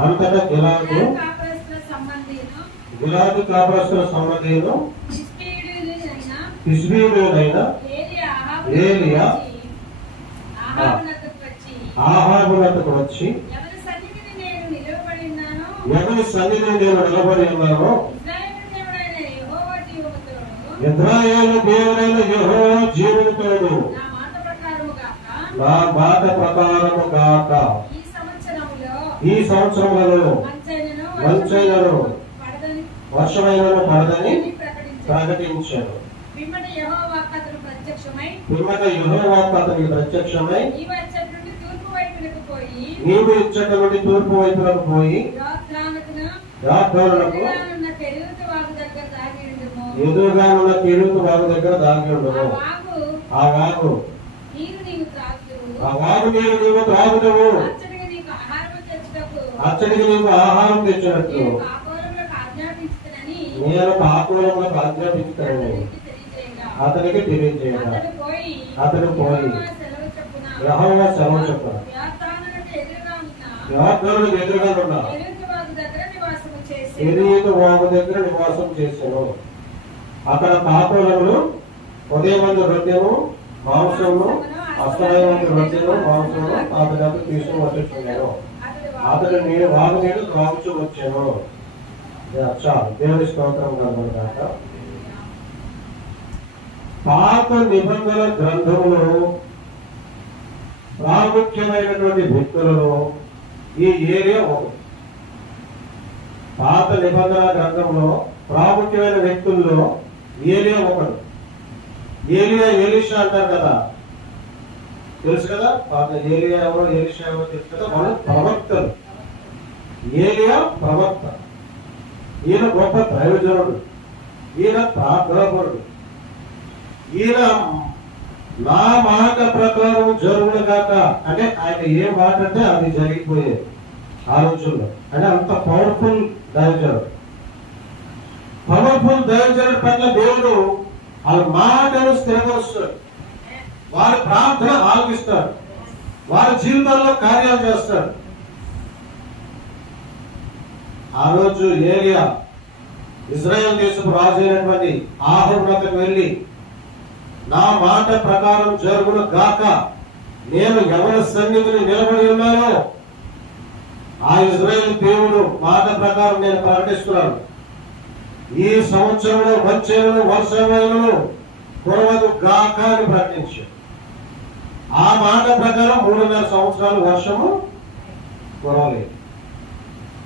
అంతటా గిలాదు కాపురస్తుల సంబంధీను తిష్బీయుడైన ఏలియా ఆహాబునకు వచ్చి ఎవరి సన్నిధిని నేను నిలబడి ఉన్నానో ఇశ్రాయేలు దేవుడైన యెహోవా జీవముతోడు నా మాట ప్రకారము గాక ఈ సంవత్సరములలో మంచైనను వర్షమైనను పడదని ప్రకటించాడు. పిమ్మట యెహోవా అతనికి ప్రత్యక్షమై నీవు ఇచ్చట నుండి తూర్పు వైపునకు పోయి యాద్రోనులకు ఎదురుగా ఉన్న కెరూతు వాగు దగ్గర దాగి ఉండవు. ఆ వాగు నీరు నీవు త్రాగుటవు, అచ్చడికి నీకు ఆహారం తెచ్చినట్లు నేను కాకులములకు ఆజ్ఞాపించుతానని అతనికి తెలియజేయగా అతను పోయి యెహోవా సెలవు చెప్పాడు. యాద్రోనులకు ఎదురుగా ఉన్న కెరీతు వాగు దగ్గర నివాసం చేశాను. అక్కడ కాకులములు ఉదయమందు రొట్టెను మాంసము అస్తమయమందు రొట్టెను మాంసము అతను తీసుకుని వచ్చుచున్నాను. అతడు నేను వాగు నీళ్ళు త్రాగుచూ వచ్చాను. దేవుని స్తోత్రం కలుగుగాక. పాత నిబంధన గ్రంథములో ప్రాముఖ్యమైనటువంటి వ్యక్తులలో ఈ ఏరియా ఒకటి. పాత నిబంధన గ్రంథంలో ప్రాముఖ్యమైన వ్యక్తుల్లో ఏలియా ఒకడు. ఏలియా ఎలీషా అంటారు కదా, తెలుసు కదా. పాత ఏలియా ఎవరో ఎలీషా ఎవరో తెలుసు కదా. వాళ్ళు ప్రవక్తలు. ఏలియా ప్రవక్త. ఈయన గొప్ప దైవజనుడు, ఈయన ప్రార్థనాపరుడు. ఈయన నా మాట ప్రకారం జరుగును గాక అంటే ఆయన ఏ మాట అంటే అది జరిగిపోయేది ఆ రోజుల్లో. అంటే అంత పవర్ఫుల్ దైవజనుడు. పవర్ఫుల్ దైవజనుడి పట్ల దేవుడు వాళ్ళ మాటను స్థిరపరుస్తాడు, వారి ప్రార్థన ఆలకిస్తాడు, వారి జీవితంలో కార్యాలు చేస్తాడు. ఆ రోజు ఏలియా ఇజ్రాయెల్ దేశపు రాజు అయినటువంటి ఆహాబు వద్దకు వెళ్ళి నా మాట ప్రకారం జరుగును గాక, నేను ఎవరి సన్నిధిని నిలబడి ఉన్నానో ఆ ఇజ్రాయెల్ దేవుడు మాట ప్రకారం నేను ప్రకటిస్తున్నాను. ఈ సంవత్సరంలో మంచైనను వర్షమైనను కురవదు గాక అని ప్రకటించాడు. ఆ మాట ప్రకారం 3.5 సంవత్సరాలు వర్షము కురవలేదు.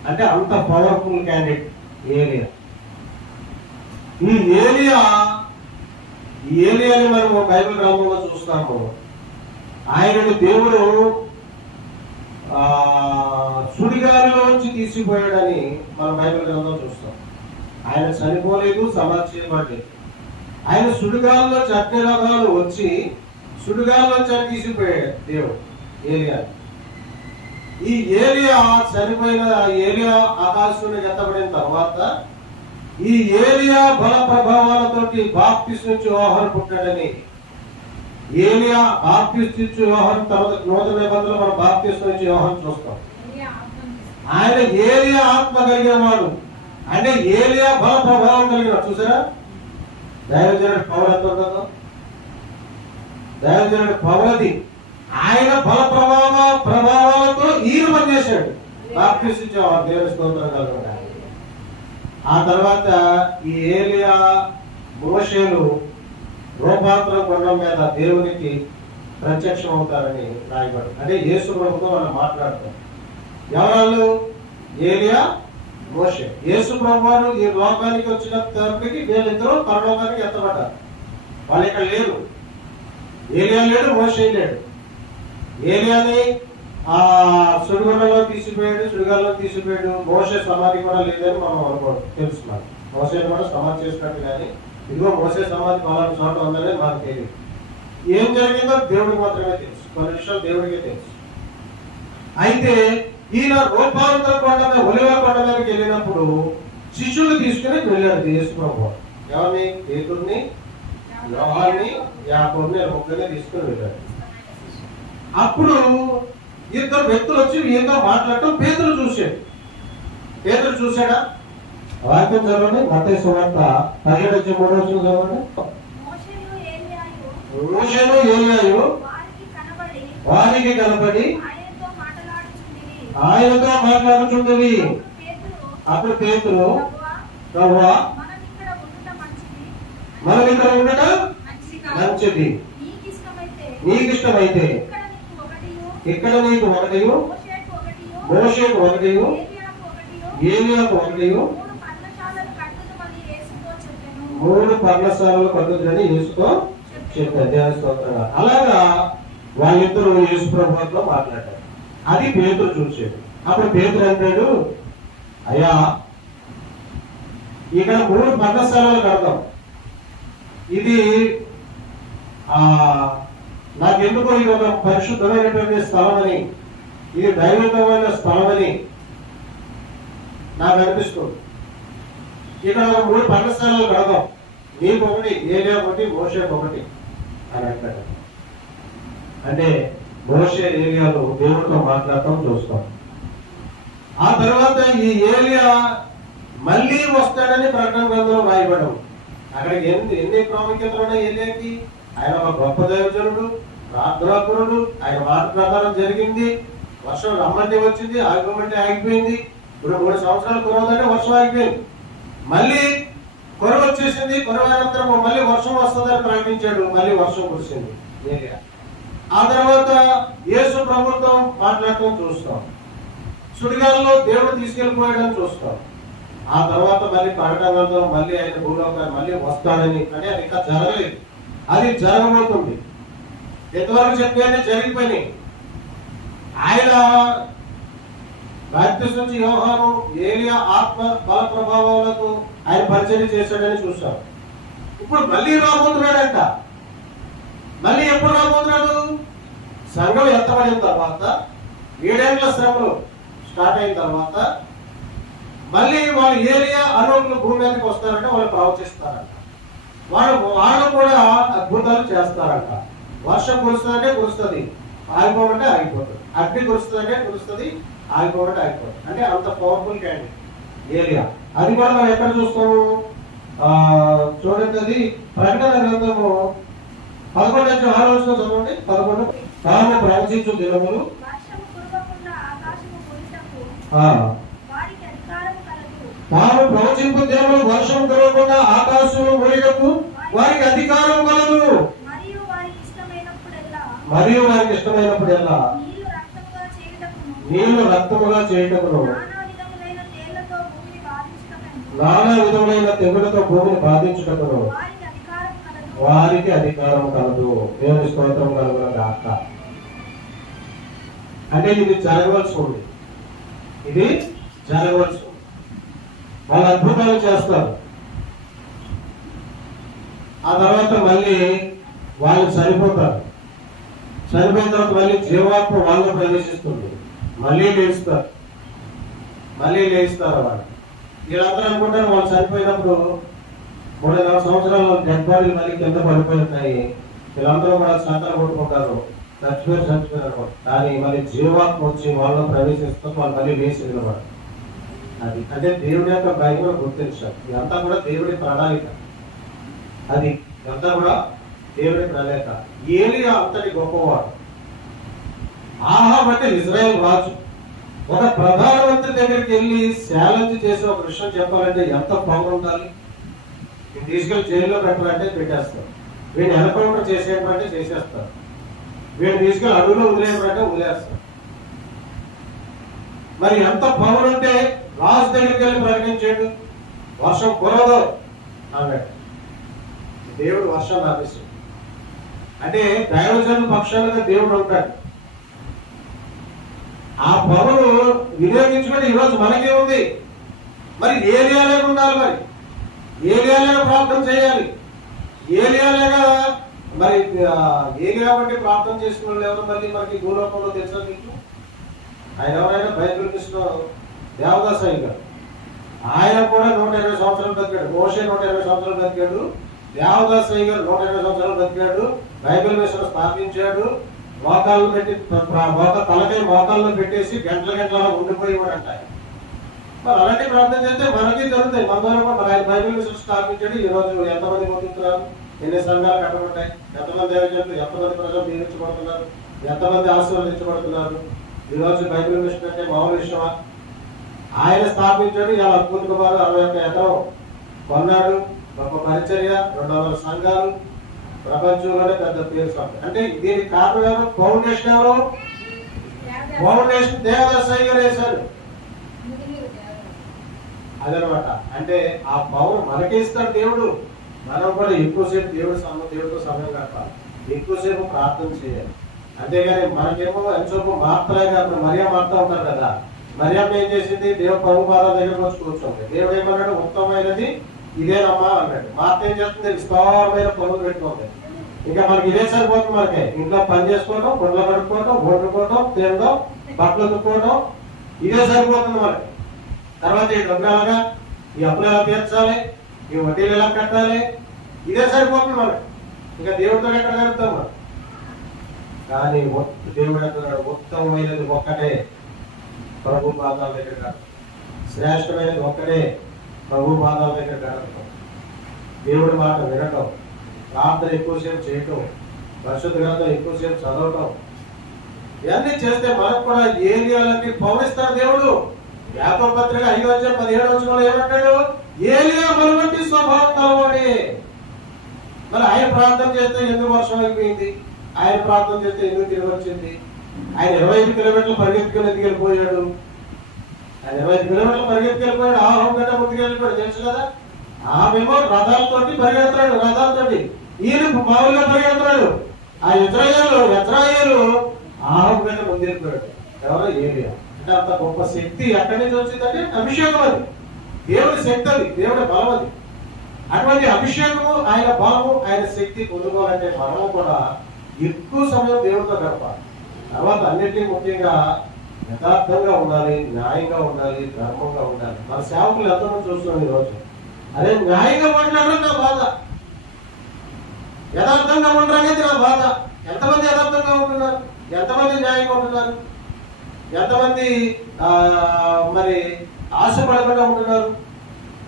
అంటే అంత పవర్ఫుల్ క్యాండిడేట్ ఏలియా. ఈ ఏలియాని మనము బైబిల్ గ్రంథంలో చూస్తాము. ఆయనను దేవుడు సుడిగాలిలోంచి తీసిపోయాడని మన బైబిల్ గ్రంథంలో చూస్తాం. ఆయన చనిపోలేదు, సమాధి చేయబడలేదు. ఆయన సుడిగాలిలోంచి అగ్ని రథాలు వచ్చి సుడిగాలిలోంచి ఆయన తీసిపోయాడు దేవుడు ఏలియా. ఈ ఏలియా చనిపోయిన ఏలియా ఆకాశంలో ఎత్తబడిన తర్వాత ఈ ఏలియా బల ప్రభావాలతోటి బాప్తిస్మం నుంచి యోహాను పుట్టాడని, ఏలియా బాప్తిస్మం నుంచి యోహాను తర్వాత నూతన నిబంధనలో మనం బాప్తిస్మం నుంచి యోహాను చూస్తాం. ఆయన ఏలియా ఆత్మ కలిగిన వాడు, అంటే ఏలియా బల ప్రభావం కలిగిన. చూసారా దైవజనుడి పవర్ ఎంత ఉంటుందో. దైవజనుడి పవర్ అది. ఆయన బల ప్రభావాలతో ఈయన పనిచేశాడు. బాప్తిస్మం దేవుని స్తోత్రం కలుగుతాడు. ఆ తర్వాత ఈ ఏలియా మోషేలు రూపాంతరం కొండం మీద దేవునికి ప్రత్యక్షం అవుతారని రాయబడి, అంటే యేసు ప్రభుతో మనం మాట్లాడతాం. ఎవరు? ఏలియా, మోషే. యేసు ప్రభువారు ఈ లోకానికి వచ్చిన తరపుకి వీళ్ళిద్దరూ పరలోకానికి ఎత్తబడ్డారు. వాళ్ళు ఇక్కడ లేరు. ఏలియా లేడు, మోషే లేడు. ఏలియాని ఆ సుడిగుండంలో సుడిగాల్లో తీసిపోయాడు. మోషే సమాధి కూడా లేదని మనం అనుకోవడం తెలుసుకున్నాం. మోసే కూడా సమాధి చేసినట్టు కానీ ఇదిగో మోసే సమాధి పలానా చోట ఉందని మనకు తెలియదు. ఏం జరిగిందో దేవుడికి మాత్రమే తెలుసు. కొన్ని విషయాలు దేవుడికే తెలుసు. అయితే ఈయన రూపాంతర కొండ మీద ఒలివ కొండ మీదకి వెళ్ళినప్పుడు శిష్యులు తీసుకుని వెళ్ళాడు యేసు ప్రభువు. ఎవరిని? పేతురుని, యోహాన్ని, యాకోబుని, ముగ్గురిని తీసుకుని వెళ్ళాడు. అప్పుడు ఇద్దరు వ్యక్తులు వచ్చి ఈయనతో మాట్లాడటం పేతురు చూశాడు. పేతురు చూశాడా? వాక్యం చదవండి, మత్తయి సువార్త 17:3 చదవండి. మోషేను ఏలీయాయు వారికి కనబడి ఆయనతో మాట్లాడుచుండిరి. అప్పుడు పేతురు, ప్రభువా మనం ఇక్కడ ఉండటం మంచిది, నీకు ఇష్టమైతే ఇక్కడ నీకు ఒకటి, మోషేకు ఒకటి, ఏలియాకు ఒకటి, 3 పర్ణశాలలు కట్టుదని యేసుతో చెప్పారు. అలాగా వాళ్ళిద్దరూ యేసు ప్రభువుతో మాట్లాడారు. అది పేతురు చూసాడు. అప్పుడు పేతురు అంటాడు, అయ్యా ఇక్కడ 3 పర్ణశాలలు కడతాం, ఇది నాకెందుకో ఇది ఒక పరిశుద్ధమైనటువంటి స్థలం అని, ఇది దైవికమైన స్థలం అని నాకు అనిపిస్తుంది. ఇక్కడ ఒక 3 పర్ణశాలలు కడదాం, నీకు ఒకటి, ఏలియా ఒకటి, మోషేకు ఒకటి అని అంటాడు. అంటే మోషే ఏలియాలు దేవుడితో మాట్లాడటం చూస్తాం. ఆ తర్వాత ఈ ఏలియా మళ్ళీ వస్తాడని ప్రకటన గ్రంథంలో రాయబడడం. అక్కడికి ఎన్ని ప్రాముఖ్యతలు ఉన్నాయి ఏలియాకి? ఆయన ఒక గొప్ప దైవజనుడు, ప్రార్థనాపరుడు, ఆయన మాట ప్రకారం జరిగింది. వర్షం రమ్మంటే వచ్చింది, ఆగిపోమంటే ఆగిపోయింది. ఇప్పుడు 3 సంవత్సరాలు కురవదంటే వర్షం ఆగిపోయింది. మళ్ళీ కొరవ వచ్చేసింది, కొరవైనంతరం మళ్ళీ వర్షం వస్తుందని ప్రకటించాడు, మళ్ళీ వర్షం కురిసింది ఏలియా. ఆ తర్వాత యేసు ప్రభుత్వం మాట్లాడటం చూస్తాం. సుడిగాల్లో దేవుడు తీసుకెళ్లిపోయాడని చూస్తాం. ఆ తర్వాత మళ్ళీ ప్రకటనలో మళ్ళీ ఆయన భూలోకాన్ని మళ్ళీ వస్తాడని, అంటే అది ఇంకా జరగలేదు, అది జరగబోతుంది. ఎంతవరకు చెప్పాయని జరిగిపోయినాయి. ఆయన బాప్తిసం నుంచి యోహాను, ఏలియా ఆత్మ బల ప్రభావాలకు ఆయన పరిచయం చేశాడని చూసాం. ఇప్పుడు మళ్ళీ రాబోతున్నాడంట. మళ్ళీ ఎప్పుడు రాబోతున్నాడు? సంఘం ఎత్తబడిన తర్వాత 7 ఏళ్ల శ్రమలు స్టార్ట్ అయిన తర్వాత మళ్ళీ వాళ్ళు ఏలియా అనోకులు భూమి మీదకి వస్తారంటే వాళ్ళు ప్రవచిస్తారంట. వాళ్ళు కూడా అద్భుతాలు చేస్తారంట. వర్షం కురుస్తుందంటే కురుస్తుంది, ఆగిపోమంటే ఆగిపోతుంది. అగ్ని కురుస్తుందంటే కురుస్తుంది, ఆగిపోమంటే ఆగిపోతుంది. అంటే అంత పవర్ఫుల్ క్యాండిడేట్ ఏలియా. అది కూడా మనం ఎక్కడ చూస్తాము? చూడండి, అది ప్రకటన గ్రంథము 11:6 చదవండి. 11 తాము ప్రవచించు దినములు తాము ప్రవచింపు దినములు వర్షం కురవకుండా ఆకాశము మూయటకు వారికి అధికారం కలదు. మరియు వారికి ఇష్టమైనప్పుడల్లా నీళ్లు రక్తముగా చేయటకును నానా విధములైన తెగులతో భూమిని బాధించుటకును వారికి అధికారం కలదు. దేవుని స్తోత్రం కలుగును గాక. అంటే ఇది జరగవలసి ఉంది, ఇది జరగవలసి ఉంది. వాళ్ళు అద్భుతాలు చేస్తారు. ఆ తర్వాత మళ్ళీ వాళ్ళు చనిపోతారు. చనిపోయిన తర్వాత మళ్ళీ జీవాత్మ వాళ్ళు ప్రవేశిస్తుంది. మళ్ళీ లేస్తారు వాళ్ళు. వీళ్ళందరూ అనుకుంటారు వాళ్ళు చనిపోయినప్పుడు 3-4 సంవత్సరాలు డెడ్ బాడీలు మళ్ళీ కింద పడిపోయి ఉంటాయి. వీళ్ళందరూ కూడా సంతలు కొట్టుకుంటారు, చచ్చిపోయారు. కానీ మళ్ళీ జీవాత్మ వచ్చి వాళ్ళు ప్రవేశిస్తూ వాళ్ళు మళ్ళీ లేచి నిలబడతారు. అది అంటే దేవుడి యొక్క బైబిల్ గుర్తించాలి. ఇదంతా కూడా దేవుడి ప్రణాళిక. అది ఇదంతా కూడా దేవుడి ప్రణాళిక. ఏలియా అంతటి గొప్పవాడు. ఆహాబు అంటే ఇజ్రాయెల్ రాజు. ఒక ప్రధానమంత్రి దగ్గరికి వెళ్ళి ఛాలెంజ్ చేసి ఒక విషయం చెప్పాలంటే ఎంత పవర్ ఉండాలి? వీడిని తీసుకెళ్లి జైల్లో పెట్టాలంటే పెట్టేస్తారు, వీడిని ఎన్కౌంటర్ చేసేయమంటే చేసేస్తారు, వీడిని తీసుకెళ్లి అడవిలో వదిలేయమంటే వదిలేస్తారు. మరి ఎంత పవర్ ఉంటే రాజు దగ్గరికి వెళ్ళి ప్రకటించాడు, వర్షం కురవదు అన్నాడు. దేవుడు వర్షం ఆపేశాడు. అంటే దైవజనుల పక్షాలుగా దేవుడు ఉంటాడు. ఆ పవర్ వినియోగించుకొని ఈరోజు మనకే ఉంది. మరి ఏలియాలే ఉండాలి, మరి ఏలియాలేగా ప్రార్థన చేయాలి. ఏలియాలేగా మరి ఏలియా బట్టి ప్రార్థన చేసుకున్న వాళ్ళు ఎవరు మళ్ళీ మనకి భూలోకంలో తెలుసా మీకు? ఆయన ఎవరైనా బైబిల్ కృష్ణ దేవదాస్ అయ్యారు. ఆయన కూడా 120 సంవత్సరాలు బతికాడు. మోషే 120 సంవత్సరాలు బతికాడు. దేవదాస్ అయ్యారు 120 సంవత్సరాలు బతికాడు. బైబిల్ మిషన్ స్థాపించాడు. మోకాళ్ళు పెట్టి తలకై మోకాల్లో పెట్టేసి గంటల ఉండిపోయేవాడంట. మరి అలాంటి ప్రార్థన చేస్తే మనకి జరుగుతాయి. మన ద్వారా కూడా ఆయన బైబిల్ మిషన్ స్థాపించండి. ఈ రోజు ఎంతమంది పొందుతున్నారు, ఎన్ని సంఘాలు కట్టబడ్డాయి, ఎంతమంది దేవజనులు, ఎంతమంది ప్రజలు దీవించబడుతున్నారు, ఎంతమంది ఆశీర్వదించబడుతున్నారు. ఈ రోజు బైబిల్ మిషన్ అంటే మామూలు విషయమా? ఆయన స్థాపించాడు. ఇలా అద్భుత వారు 61 ఎకరం కొన్నాడు. గొప్ప పరిచర్య, 200 సంఘాలు, ప్రపంచంలోనే పెద్ద పేరు సంస్థ. అంటే దీనికి కారణం ఎవరు? ఫౌండేషన్ ఎవరు? ఫౌండేషన్ దేవదాస్ అయ్యారు వేశారు. అదనమాట. అంటే ఆ పవర్ మనకే ఇస్తాడు దేవుడు. మనం కూడా ఎక్కువసేపు దేవుడితో సమయం గడపాలి, ఎక్కువసేపు ప్రార్థన చేయాలి. అంతేగాని మనకేమో ఎంతసేపు మార్తలేగా మరియా మారుతూ ఉంటారు కదా. మరియమ్మ ఏం చేసింది? దేవుడు ప్రభు పాదాల దగ్గరకు వచ్చి కూర్చోండి. దేవుడు ఏమన్నాడు? ఉత్తమమైనది ఇదేనమ్మా అన్నాడు. మార్త ఏం చేస్తుంది? విస్తారమైన పనులు పెట్టుకోండి. ఇంకా మనకి ఇదే సరిపోతుంది. మనకి ఇంట్లో పని చేసుకోవడం, గుండ్లు కడుక్కోవడం, వండుకోవడం, తినడం, బట్టలు ఉతుక్కోవడం, ఇదే సరిపోతుంది మనకి. తర్వాత ఈ డబ్బులు ఎలాగా, ఈ అప్పులు ఎలా తీర్చాలి, ఈ వడ్డీలు ఎలా కట్టాలి, ఇదే సరిపోతుంది మనకి. ఇంకా దేవుడితో ఎక్కడ కలుగుతాం మనం. కానీ దేవుడు అంటున్నాడు, ఉత్తమమైనది ఒక్కటే, ప్రభు పాదాల దగ్గర కాదు. శ్రేష్టమైనది ఒక్కటే, ప్రభు పాదాల దగ్గర కాదు. దేవుడి మాట వినటం, ప్రార్థన ఎక్కువసేపు చేయటం, పరిశుద్ధ గ్రంథం ఎక్కువసేపు చదవటం, ఇవన్నీ చేస్తే మనకు కూడా ఏలియాలకి పౌరిస్తాడు దేవుడు. యాకోబు పత్రిక 5:17 ఏమంటాడు? ఏలియా మనవంటి స్వభావం కలవాడే. మరి ఆయన ప్రార్థన చేస్తే ఎందుకు వర్షం అయిపోయింది? ఆయన ప్రార్థన చేస్తే ఎందుకు తిరిగి వచ్చింది? ఆయన 25 కిలోమీటర్లు పరిగెత్తుకుని ఎందుకు వెళ్ళిపోయాడు? ఆయన 25 కిలోమీటర్లు పరిగెత్తుకెళ్ళిపోయాడు. ఆహం గంట ముందుకు వెళ్ళిపోయాడు, తెలుసు కదా. ఆమెమో రథాలతోటి పరిగెడుతున్నాడు, రథాలతోటి. ఈయన మామూలుగా పరిగెడుతున్నాడు. ఆ ఇజ్రాయేలు ఆహం గంట ముందు వెళ్ళిపోయాడు. ఎవరో ఏలియా. అంటే అంత గొప్ప శక్తి ఎక్కడి నుంచి వచ్చిందంటే అభిషేకం. అది దేవుడి శక్తి, అది దేవుడి బలం. అది అటువంటి అభిషేకము, ఆయన బలము, ఆయన శక్తి పొందుకోవాలంటే మనము కూడా ఎక్కువ సమయం దేవుడితో గడపాలి. తర్వాత అన్నిటికీ ముఖ్యంగా యథార్థంగా ఉండాలి, న్యాయంగా ఉండాలి, ధర్మంగా ఉండాలి. మన సేవకులు ఎంతమంది చూస్తున్నాం ఈరోజు? అదే న్యాయంగా మాట్లాడడం నా బాధ, యథార్థంగా ఉండడం అనేది నా బాధ. ఎంతమంది యథార్థంగా ఉంటున్నారు? ఎంతమంది న్యాయంగా ఉంటున్నారు? ఎంతమంది మరి ఆశపడకుండా ఉంటున్నారు?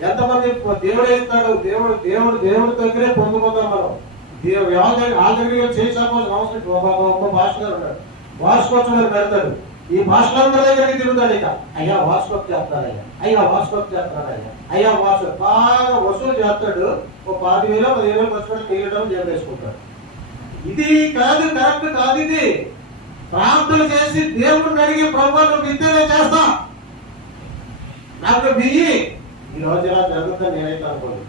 ఎంతమంది దేవుడే ఇస్తాడు, దేవుడి దగ్గరే పొందుకుందాం మనం. వాళ్ళ దగ్గర చేసాల్సిన అవసరం. భాష గారు ఉన్నాడు, వాసుకోవచ్చు పెడతాడు. ఈ భాషలందరి దగ్గరికి తిరుగుతాడు. ఇక అయ్యా వాసుకోప్ చేస్తాడయ్యా, అయ్యా వాసుకోప్ చేస్తాడయ్యా, అయ్యా వాసు బాగా వసూలు చేస్తాడు. ఒక 10,000 15,000 ఖర్చు మిగలడం చేసుకుంటాడు. ఇది కాదు, కరెక్ట్ కాదు. ఇది ప్రార్థన చేసి దేవుడిని అడిగి ప్రభు నువ్వు విద్యనే చేస్తా, నాకు బియ్యి. ఈ రోజు ఇలా జరుగుతుందని నేనైతే అనుకోలేదు.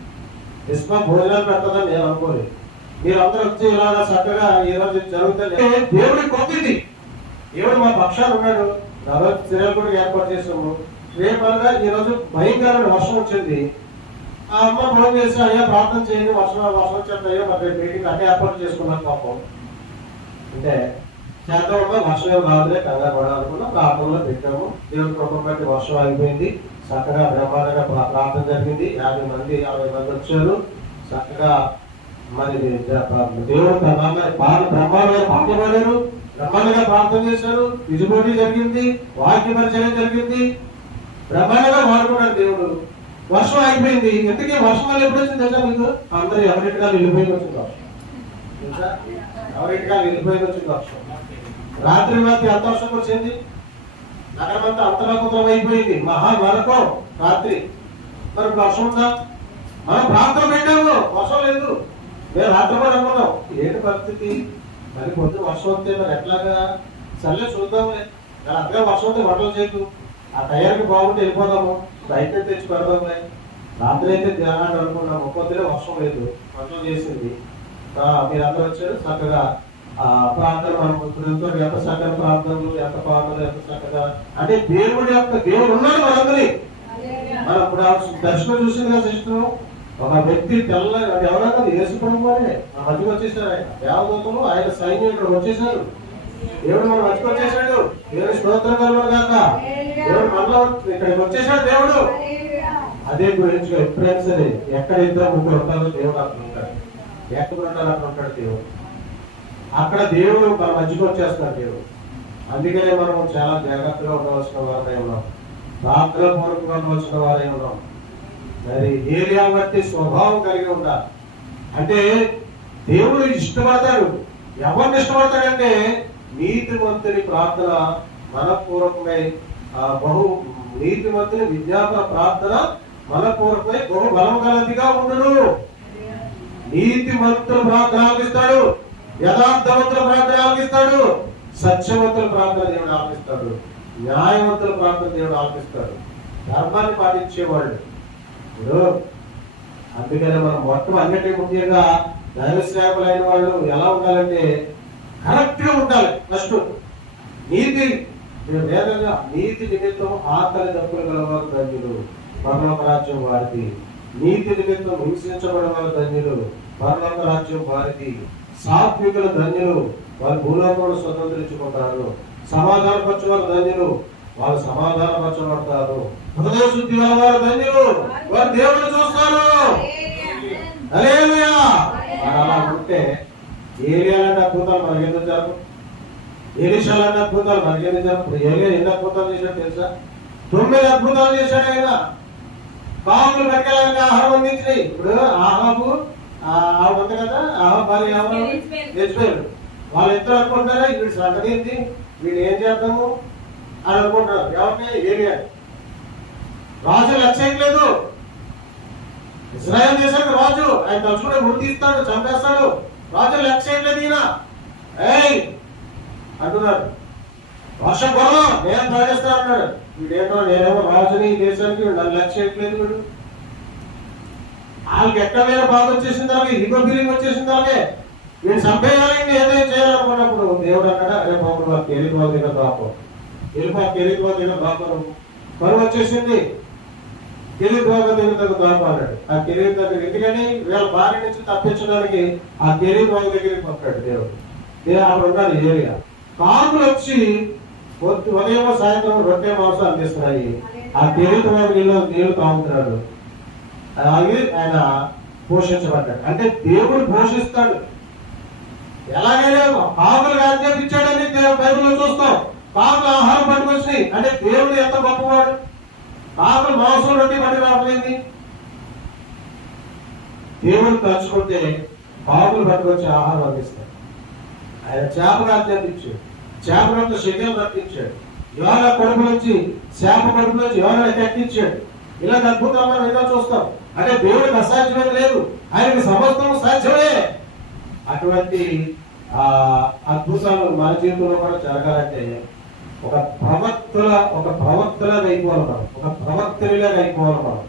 ఇసుక భోజనాలు పెడతాదని నేను అనుకోలేదు. మీరందరూ వచ్చి ఇలాగా చక్కగా ఈ రోజు జరుగుతుంది. దేవుడి కొద్దిది, దేవుడు మా పక్షాలు ఉన్నాడు. రోజు సిరియల్ కూడా ఏర్పాటు చేసాము. రేపనగా ఈ రోజు భయంకరమైన వర్షం వచ్చింది. ఆ అమ్మ ఫోన్ చేసి అయ్యా ప్రార్థన చేయండి, వర్షం వచ్చేస్తాయో మరి మీటింగ్ అంటే ఏర్పాటు చేసుకున్నాను. పాపం అంటే చేద్దామన్నా వర్షం ఏం రాదులే, కంగారు పడాలనుకున్నాం. ప్రార్థనలో పెట్టాము. దేవుడి కృపను బట్టి వర్షం అయిపోయింది. చక్కగా బ్రహ్మాండంగా ప్రార్థన జరిగింది. 50 మంది 60 మంది వచ్చారు. చక్కగా మరి దేవుడు బ్రహ్మాండంగా పాటలు పాడారు, బ్రహ్మాండంగా ప్రార్థన చేశారు. విజుబోటి జరిగింది, వాక్య పరిచయం జరిగింది. బ్రహ్మాండంగా వాడుకున్నాడు దేవుడు. వర్షం అయిపోయింది. ఎందుకే వర్షం వల్ల ఎప్పుడు వచ్చింది తెలుసా మీకు? అందరూ ఎవరింటిగా వెళ్ళిపోయి వచ్చింది వర్షం. తెలుసా? ఎవరింటిగా వెళ్ళిపోయి వచ్చింది వర్షం. రాత్రి మాత్రం ఎంత వర్షం వచ్చింది? నగరమంతా అంతరాకుతం అయిపోయింది. మహా నరకం రాత్రి. మరి వర్షం ఉందా? మనం ప్రార్థన పెట్టాము, వర్షం లేదు. మేము రాత్రి కూడా అనుకున్నాం ఏంటి పరిస్థితి, మరి పొద్దున వర్షం వస్తే మరి ఎట్లాగా, సర్లే చూద్దాంలే. మరి అంతగా వర్షం వస్తే వంటలు చేయకు, ఆ టైర్కి బాగుంటే వెళ్ళిపోదాము, బయట తెచ్చి పెడదాంలే. రాత్రి అయితే ధ్యానాన్ని అనుకున్నాము. పొద్దునే వర్షం లేదు, వంటలు చేసింది. మీరందరూ వచ్చారు. చక్కగా ప్రార్థన మనం ఎంత చక్కగా ప్రార్థనలు, ఎంత ప్రార్థనలు, ఎంత చక్కగా. అంటే దేవుడు ఉన్నాడు మనందరి. మనం ఇప్పుడు దర్శనం చూసింది కదా సిస్టర్. ఒక వ్యక్తి తెల్ల ఎవరైనా వేసుకోవడం వారే మన మధ్యకి వచ్చేసారు. ఆయన దేవదూతలు, ఆయన సైన్యులు వచ్చేసారు. దేవుడు మన మధ్యకి వచ్చేసాడు. దేవుడు స్తోత్రం కలవడు కాక దేవుడు మనలో ఇక్కడికి వచ్చేసాడు దేవుడు. అదే గురించి ఎప్పుడైనా సరే ఎక్కడ 2-3 ఉంటారో దేవుడు అక్కడ ఉంటాడు. ఎక్కడ ఉంటారు అక్కడ ఉంటాడు దేవుడు. అక్కడ దేవుడు మన మధ్యకి వచ్చేస్తాడు దేవుడు. అందుకనే మనం చాలా జాగ్రత్తగా ఉండవలసిన వారమై ఉన్నాం. ప్రార్థనాపూర్వకంగా వచ్చిన వారై ఉన్నాం. మరి ఏలియా బట్టి స్వభావం కలిగి ఉండాలి. అంటే దేవుడు ఇష్టపడతాడు. ఎవరిని ఇష్టపడతాడంటే నీతిమంతుని ప్రార్థన మనపూర్వకమై నీతిమంతుని విజ్ఞాపన ప్రార్థన మనపూర్వకమై బహు బలం గలదిగా ఉండును. నీతిమంతుల ప్రార్థన ఆలకిస్తాడు, యథార్థవంతుల ప్రార్థన ఆలకిస్తాడు, సత్యవంతుల ప్రార్థన దేవుడు ఆలకిస్తాడు, న్యాయవంతుల ప్రార్థన దేవుడు ఆలకిస్తాడు, ధర్మాన్ని పాటించేవాళ్ళు. ఇప్పుడు అందుకనే మనం మొత్తం అన్నిటి ముఖ్యంగా దైవ సేవకులైన వాళ్ళు ఎలా ఉండాలంటే కరెక్ట్ గా ఉండాలి. ఫస్ట్ నీతి వేదంగా నీతి నిమిత్తం ఆకలి దప్పులు గలవారు ధన్యులు, పరలోక రాజ్యం వారిది. నీతి నిమిత్తం హింసించబడిన వారు ధన్యులు, పరలోక రాజ్యం వారిది. సాత్వికుల ధన్యులు, వారు భూలోకంలో స్వతంత్రించుకుంటారు. సమాధానపరచువారు ధన్యులు, వారు సమాధానపరచబడతారు. హృదయ శుద్ధి గల వారు ధన్యులు, వారు దేవుని చూస్తారు. హల్లెలూయా. అలా ఉంటే ఏలియాలంటే అద్భుతాలు మనకి ఎందుకు జరగవు? ఎలీషాలంటే అద్భుతాలు మనకి ఎందుకు జరగవు? ఏలియా ఎన్ని అద్భుతాలు చేశాడు తెలుసా? 9 అద్భుతాలు చేశాడు ఆయన. పాములు పెట్టాలని ఆహారం అందించినాయి. ఇప్పుడు ఆహాబు ఆవిడ ఉంది కదా, ఆహాబు భార్య ఎవరు? యెజ్బెల్. వాళ్ళు ఇద్దరు అనుకుంటారా వీడు సంగతి ఏంటి, వీడు ఏం చేద్దాము అని అనుకుంటారు. ఎవరిని? ఏలియా. రాజు లక్ష్యలేదు. ఇశ్రాయేలు దేశానికి రాజు, ఆయన తలుచుకుంటే గుడి తీస్తాడు, చంపేస్తాడు. రాజు లక్ష్యలేదు. ఈయన ఏయ్ అంటున్నాడు, వర్షం పడదా నేను తాగేస్తా అన్నాడు. వీడేంటో నేనేమో రాజుని ఈ దేశానికి, నన్ను లక్ష్యలేదు. వీడు వాళ్ళకి ఎక్కడ వేరే బాధ వచ్చేసింది, అలాగే ఈగో ఫీలింగ్ వచ్చేసింది, అలాగే వీడు చంపేయాలి, ఏదైనా చేయాలనుకున్నప్పుడు దేవుడు అన్నాడు, అరే బాబు నాకు కెరీర్ వాళ్ళ దగ్గర దాపో, వెళ్ళిపో కెరీర్ వాళ్ళ దగ్గర దాపను. పరువు వచ్చేసింది, కెరీర్ వాళ్ళ దగ్గర దాపో అన్నాడు. ఆ కెరీర్ దగ్గర ఎందుకని వీళ్ళ భార్య నుంచి తప్పించడానికి ఆ కెరీర్ వాళ్ళ దగ్గరికి పంపాడు దేవుడు. అక్కడ ఉండాలి ఏరియా. కాకులు వచ్చి ఉదయం సాయంత్రం రొట్టె మాంసం అందిస్తున్నాయి. ఆ కెరీర్ నీళ్లు తాగుతున్నాడు. అలాగే ఆయన పోషించబడ్డాడు. అంటే దేవుడు పోషిస్తాడు. ఎలాగైనా కాకులు ఆజ్ఞాపించాడని బైబిల్లో చూస్తాం. కాకులు ఆహారం పట్టుకొచ్చినాయి అంటే దేవుడు ఎంత గొప్పవాడు. కాకులు మాంసం రొట్టి పట్టి రావట్లేదు. దేవుడు తలుచుకుంటే కాకులు పట్టుకొచ్చి ఆహారం అందిస్తాడు. ఆయన చేపలు ఆజ్ఞాపించాడు, చేపలతో శరీరం రప్పించాడు. యోన కడుపు నుంచి చేప కడుపు నుంచి యోన కట్టించాడు. ఇలాంటి అద్భుతాలు మనం ఎన్నో చూస్తాం. అంటే దేవుడికి అసాధ్యమే లేదు, ఆయనకి సమస్తం సాధ్యమే. అటువంటి అద్భుతాలు మన జీవితంలో కూడా జరగాలంటే ఒక ప్రవక్తలాగా అయిపోవాలి మనం, ఒక ప్రవక్తలాగా అయిపోవాలి మనం.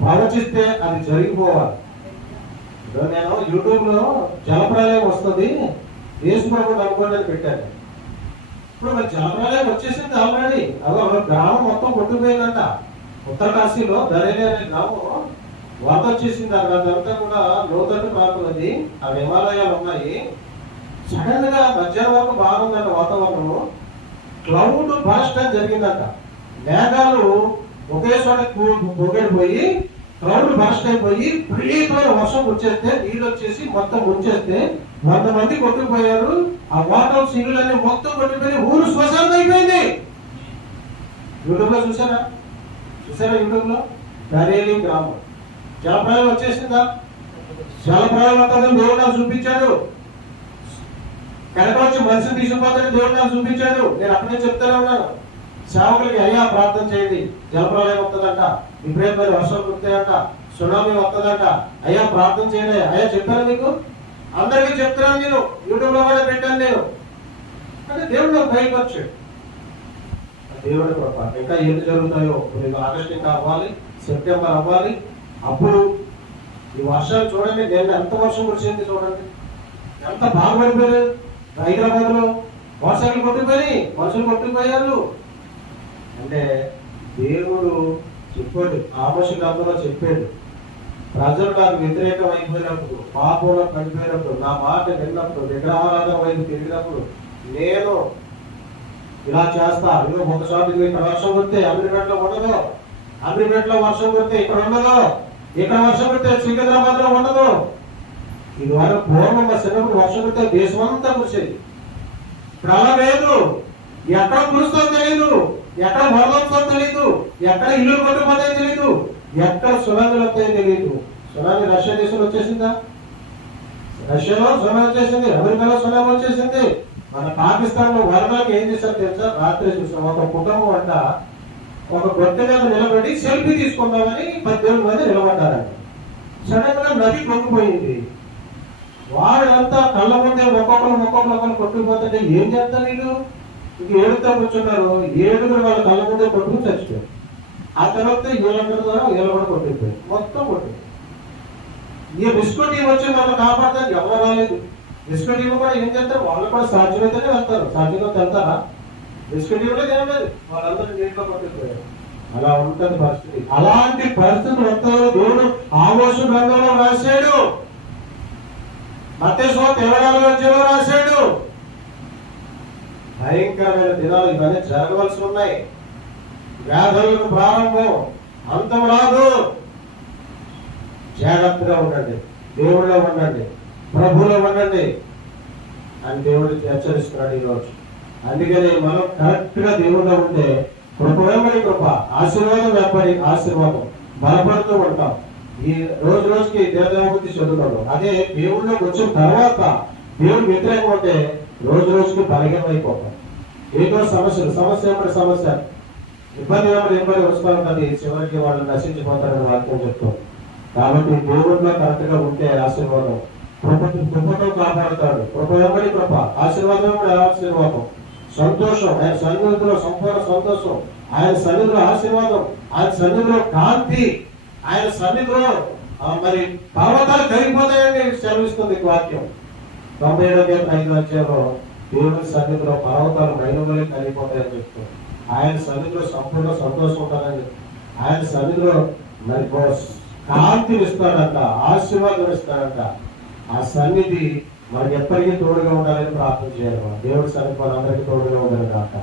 ప్రవచిస్తే అది జరిగిపోవాలి. నేను యూట్యూబ్ లో జలప్రలయం వస్తుంది, దేశప్రభు అనుకోండి అని పెట్టాను. ఇప్పుడు మరి జలప్రలయం వచ్చేసింది ఆల్రెడీ. అదో గ్రామం మొత్తం కొట్టుకుపోయిందంట. ఉత్తరకాశీలో ధరేలి అనే గ్రామం వరద వచ్చేసింది. అదంతా కూడా లోతట్టు ప్రాంతం, అది ఆ హిమాలయాలు ఉన్నాయి. సడన్ గా మధ్యాహ్నం వరకు బాగుందంట వాతావరణం. క్లౌడ్ బర్స్ట్ అని జరిగిందంట. మేఘాలు ఒకే చోట పొగడిపోయి క్లౌడ్ బర్స్ట్ అయిపోయి విపరీతమైన వర్షం వచ్చేస్తే, నీళ్ళు వచ్చేసి మొత్తం ముంచేస్తే 100 మంది కొట్టుకుపోయారు. ఆ వాటర్ సీన్లన్నీ మొత్తం కొట్టుకుపోయి ఊరు శ్మశానం అయిపోయింది. యూట్యూబ్ లో చూసారా యూట్యూబ్ లో ధరేలి గ్రామం జలప్రలయం వచ్చేసిందా? జలప్రలయం అంతా దేవుడు నాకు చూపించాడు. కనుక వచ్చి మనిషిని తీసుకుపోతాడని దేవుడు నాకు చూపించాడు. నేను అక్కడే చెప్తానే ఉన్నాను సేవకులకి, అయ్యా ప్రార్థన చేయండి, జలప్రలయం వస్తుందంట, విపరీతమైన వర్షాలు కురుతాయంట, సునామీ వస్తుందంట, అయ్యా ప్రార్థన చేయండి. అయ్యా చెప్పాను మీకు, అందరికీ చెప్తున్నాను. నేను యూట్యూబ్ లో కూడా పెట్టాను. నేను అంటే దేవుడు నాకు బయటకు వచ్చాడు. దేవుడి కృప. ఇంకా ఏది జరుగుతాయో మీకు ఆగస్టు ఇంకా అవ్వాలి, సెప్టెంబర్ అవ్వాలి. అప్పుడు ఈ వర్షాలు చూడండి, నేను ఎంత వర్షం కురిసింది చూడండి, ఎంత బాగుపడిపోయారు. హైదరాబాద్ లో వర్షాలు కొట్టుకుపోయి మనుషులు కొట్టుకుపోయారు. అంటే దేవుడు చెప్పాడు, ఆమోషకాంతంలో చెప్పాడు, ప్రజలు నాకు వ్యతిరేకం అయిపోయినప్పుడు, పాపంలో పడిపోయినప్పుడు, నా మాట విన్నప్పుడు, విగ్రహారాధన వైపు తిరిగినప్పుడు నేను ఇలా చేస్తా. ఇదిగో ఒకసారి ఇక్కడ వర్షం కొడితే అమీర్పేటలో ఉండదు, అమీర్పేటలో వర్షం కొడితే ఇక్కడ ఉండదు, ఇక్కడ వర్షం కొడితే సికింద్రాబాద్ లో ఉండదు. ఇది వరకు పూర్వం చిన్నప్పుడు వర్షం కొడితే దేశం అంతా కురిసేది. ఇప్పుడు అలా లేదు, ఎక్కడ కురుస్తుందో తెలియదు. ఎక్కడ వరదలతో తెలియదు, ఎక్కడ ఇల్లు కొట్టుకుపోతాయో తెలియదు, ఎక్కడ సునామీలు వస్తాయో తెలియదు. సునామీ రష్యా దేశంలో వచ్చేసిందా? రష్యాలో సునామీ వచ్చేసింది, అమెరికాలో సునామీ వచ్చేసింది. మన పాకిస్తాన్ లో వరదలకు ఏం చేశారు తెలుసా? రాత్రి చూసాం, ఒక కుటుంబం అంట ఒక గొట్టె మీద నిలబడి సెల్ఫీ తీసుకుందామని 18 మంది నిలబడ్డారంట. సడన్ గా నది పొంగిపోయింది. వాళ్ళంతా కళ్ళ ముందే ఒక్కొక్కరు కొట్టుకుపోతుంటే ఏం చేస్తారు వీళ్ళు? ఇంక ఏడుతో కూర్చున్నారు. 7 వాళ్ళ కళ్ళ ముందే కొట్టుకుని చచ్చిపోయారు. ఆ తర్వాత వీళ్ళందరి ద్వారా వీళ్ళు కూడా కొట్టుకుపోయారు, మొత్తం కొట్టింది. ఈ రెస్క్యూ టీం వచ్చి మనం కాపాడతానికి ఎవరు రాలేదు. రెస్క్యూ టీం కూడా ఏం చేస్తారు? వాళ్ళు కూడా సాధ్యమైతేనే వెళ్తారు, సాధ్యంగా వెళ్తారా? రెస్క్యూ టీంలో తినలేదు, వాళ్ళందరూ నీటిలో కొట్టుకుపోయారు. అలా ఉంటుంది పరిస్థితి. అలాంటి పరిస్థితులు వస్తాయో దేవుడు ఆమోసు గ్రంథంలో రాశాడు, మత్తయి సువార్త 24వ అధ్యాయంలో రాశాడు. భయంకరమైన దినాలు ఇవన్నీ జరగవలసి ఉన్నాయి. వ్యాధులకు ప్రారంభం, అంతం రాదు. జాగ్రత్తగా ఉండండి, దేవుడిలో ఉండండి, ప్రభువులో ఉండండి అని దేవుడు హెచ్చరిస్తున్నాడు ఈరోజు. అందుకని మనం కరెక్ట్ గా దేవుడిలో ఉంటే కృప వెంబడి కృప, ఆశీర్వాదం వెంబడి ఆశీర్వాదం, బలపడుతూ ఉంటాం. ఈ రోజు రోజుకి దేవదేవబుద్ధి చదువుతాడు. అదే దేవుడిలోకి వచ్చిన తర్వాత దేవుడు వ్యతిరేకం ఉంటే రోజు రోజుకి బలహీనం అయిపోతాం. ఏదో సమస్య ఏమిటి సమస్య, ఇబ్బంది వస్తుంది, చివరికి వాళ్ళు నశించిపోతారని వాక్యం చెప్తాం. కాబట్టి దేవుడిలో కరెక్ట్ గా ఉంటే ఆశీర్వాదం, కృపతో కాపాడుతాడు. కృప వెంబడి కృప, ఆశీర్వాదం వెంబడి ఆశీర్వాదం, సంతోషం, ఆయన సన్నిధిలో సంపూర్ణ సంతోషం, ఆయన సన్నిధిలో ఆశీర్వాదం, ఆయన సన్నిధిలో కాంతి, ఆయన సన్నిధిలో మరి పర్వతాలు కరిగిపోతాయని సెలవిస్తుంది వాక్యం. 97వ అధ్యాయంలో దేవుని సన్నిధిలో పర్వతాలు మైలువలే కరిగిపోతాయని చెప్తాం. ఆయన సన్నిధిలో సంపూర్ణ సంతోషం ఉంటుందని, ఆయన సన్నిధిలో మరి కాంతిని ఇస్తాడంట, ఆశీర్వాదం ఇస్తాడంట. ఆ సన్నిధి మనకి ఎప్పటికీ తోడుగా ఉండాలని ప్రార్థన చేయాలి. దేవుడి సన్నిధి మనందరికీ తోడుగా ఉండాలి కాక.